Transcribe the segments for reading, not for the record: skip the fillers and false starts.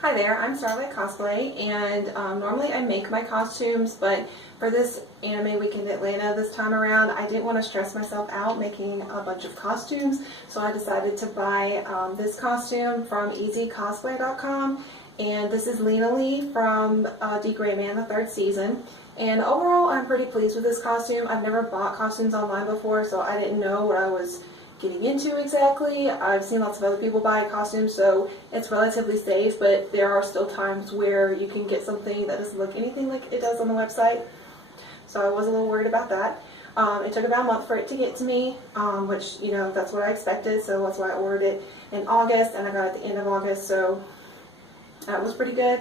Hi there, I'm Starlite Cosplay, and normally I make my costumes, but for this anime weekend Atlanta this time around, I didn't want to stress myself out making a bunch of costumes, so I decided to buy this costume from easycosplay.com, and this is Lenalee from D. Gray Man, the third season. And overall, I'm pretty pleased with this costume. I've never bought costumes online before, so I didn't know what I was getting into exactly. I've seen lots of other people buy costumes, so it's relatively safe, but there are still times where you can get something that doesn't look anything like it does on the website. So I was a little worried about that. It took about a month for it to get to me, which, you know, that's what I expected, so that's why I ordered it in August, and I got it at the end of August, so that was pretty good.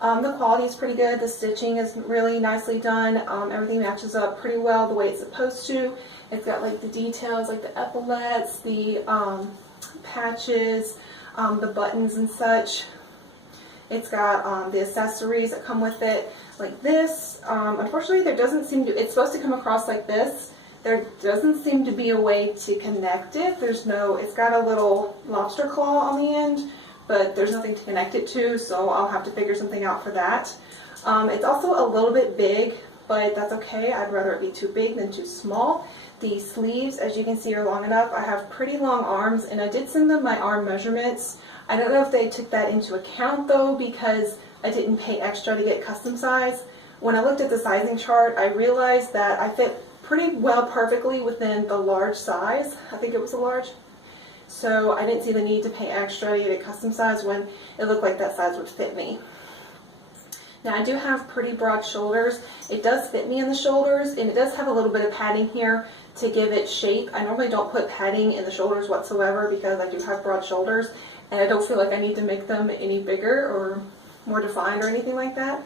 The quality is pretty good. The stitching is really nicely done. Everything matches up pretty well the way it's supposed to. It's got like the details, like the epaulets, the patches, the buttons and such. It's got the accessories that come with it, like this. Unfortunately, there doesn't seem to, it's supposed to come across like this. There doesn't seem to be a way to connect it. There's no, it's got a little lobster claw on the end, but there's nothing to connect it to, so I'll have to figure something out for that. It's also a little bit big, but that's okay. I'd rather it be too big than too small. The sleeves, as you can see, are long enough. I have pretty long arms, and I did send them my arm measurements. I don't know if they took that into account, though, because I didn't pay extra to get custom size. When I looked at the sizing chart, I realized that I fit pretty well perfectly within the large size. I think it was a large. So I didn't see the need to pay extra to get a custom size when it looked like that size would fit me. Now I do have pretty broad shoulders. It does fit me in the shoulders, and it does have a little bit of padding here to give it shape. I normally don't put padding in the shoulders whatsoever because I do have broad shoulders, and I don't feel like I need to make them any bigger or more defined or anything like that.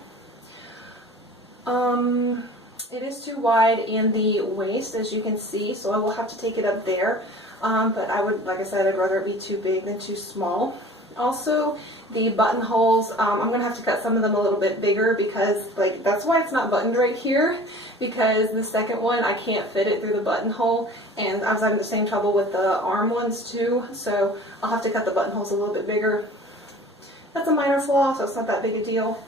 It is too wide in the waist, as you can see, so I will have to take it up there. But I would, like I said, I'd rather it be too big than too small. Also, the buttonholes, I'm going to have to cut some of them a little bit bigger because, like, that's why it's not buttoned right here, because the second one, I can't fit it through the buttonhole, and I was having the same trouble with the arm ones too, so I'll have to cut the buttonholes a little bit bigger. That's a minor flaw, so it's not that big a deal.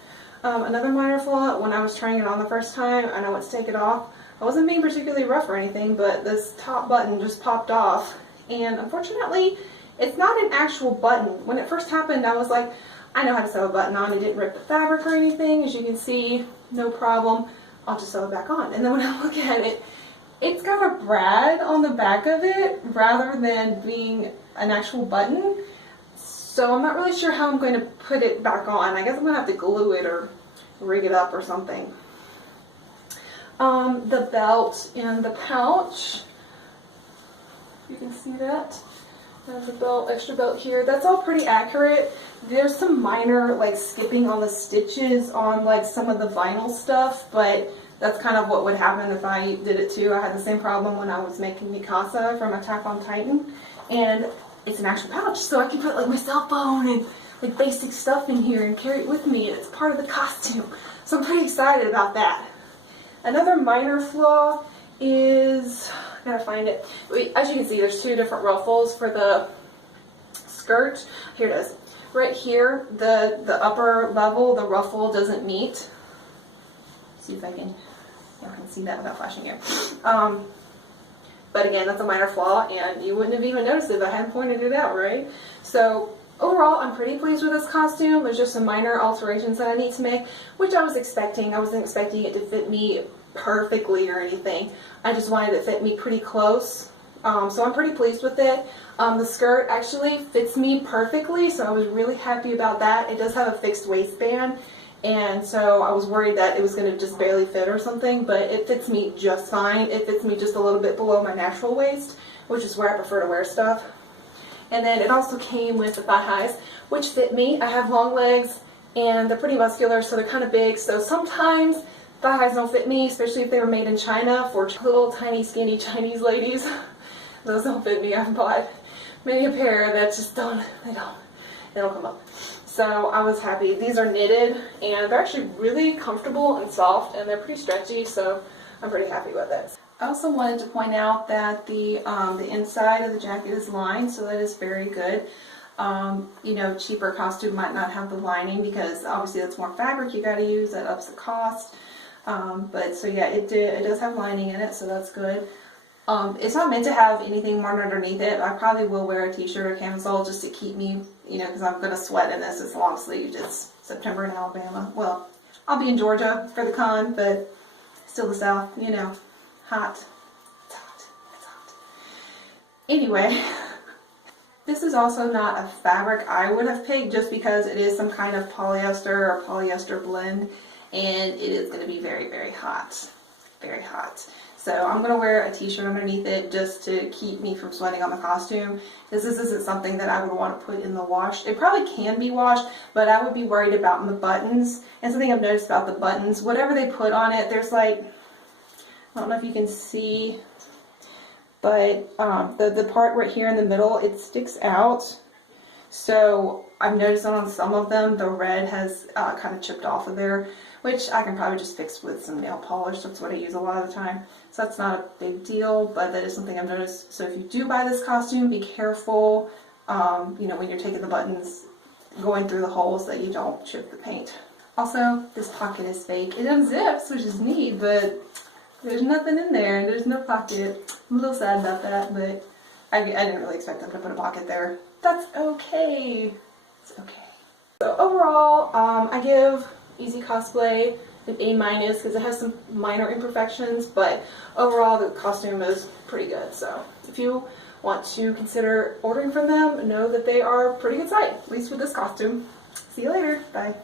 Another minor flaw, when I was trying it on the first time and I went to take it off, I wasn't being particularly rough or anything, but this top button just popped off, and unfortunately, it's not an actual button. When it first happened, I was like, I know how to sew a button on. It didn't rip the fabric or anything. As you can see, no problem. I'll just sew it back on. And then when I look at it, it's got a brad on the back of it rather than being an actual button. So I'm not really sure how I'm going to put it back on. I guess I'm going to have to glue it or rig it up or something. The belt and the pouch, you can see that. There's a belt, extra belt here. That's all pretty accurate. There's some minor like skipping on the stitches on like some of the vinyl stuff, but that's kind of what would happen if I did it too. I had the same problem when I was making Mikasa from Attack on Titan, and it's an actual pouch, so I can put like my cell phone and like basic stuff in here and carry it with me, and it's part of the costume. So I'm pretty excited about that. Another minor flaw is, I gotta find it. As you can see, there's two different ruffles for the skirt. Here it is. Right here, the upper level, the ruffle doesn't meet. See if I can see that without flashing you. But again, that's a minor flaw, and you wouldn't have even noticed it if I hadn't pointed it out, right? So overall, I'm pretty pleased with this costume. There's just some minor alterations that I need to make, which I was expecting. I wasn't expecting it to fit me perfectly or anything. I just wanted it to fit me pretty close. So I'm pretty pleased with it. The skirt actually fits me perfectly, so I was really happy about that. It does have a fixed waistband, and so I was worried that it was going to just barely fit or something, but it fits me just fine. It fits me just a little bit below my natural waist, which is where I prefer to wear stuff. And then it also came with the thigh highs, which fit me. I have long legs, and they're pretty muscular, so they're kind of big, so sometimes thigh highs don't fit me, especially if they were made in China for little tiny skinny Chinese ladies. Those don't fit me. I've bought many a pair that just don't come up. So I was happy. These are knitted, and they're actually really comfortable and soft, and they're pretty stretchy, so I'm pretty happy with it. I also wanted to point out that the inside of the jacket is lined, so that is very good. You know, cheaper costume might not have the lining because obviously that's more fabric you got to use, that ups the cost. But so yeah, it does have lining in it, so that's good. It's not meant to have anything worn underneath it. I probably will wear a t-shirt or camisole just to keep me, you know, because I'm going to sweat in this. It's long sleeved. It's September in Alabama. Well, I'll be in Georgia for the con, but still the South, you know, hot. It's hot. It's hot. Anyway, this is also not a fabric I would have picked just because it is some kind of polyester or polyester blend, and it is going to be very, very hot. Very hot. So I'm going to wear a t-shirt underneath it just to keep me from sweating on the costume, because this isn't something that I would want to put in the wash. It probably can be washed, but I would be worried about the buttons. And something I've noticed about the buttons, whatever they put on it, there's like, I don't know if you can see, but the part right here in the middle, it sticks out. So I've noticed that on some of them, the red has kind of chipped off of there, which I can probably just fix with some nail polish. That's what I use a lot of the time. So that's not a big deal, but that is something I've noticed. So if you do buy this costume, be careful, you know, when you're taking the buttons, going through the holes, that you don't chip the paint. Also, this pocket is fake. It unzips, which is neat, but there's nothing in there, and there's no pocket. I'm a little sad about that, but I didn't really expect them to put a pocket there. That's okay. It's okay. So overall, I give Easy Cosplay an A- because it has some minor imperfections, but overall the costume is pretty good. So if you want to consider ordering from them, know that they are a pretty good site, at least with this costume. See you later. Bye.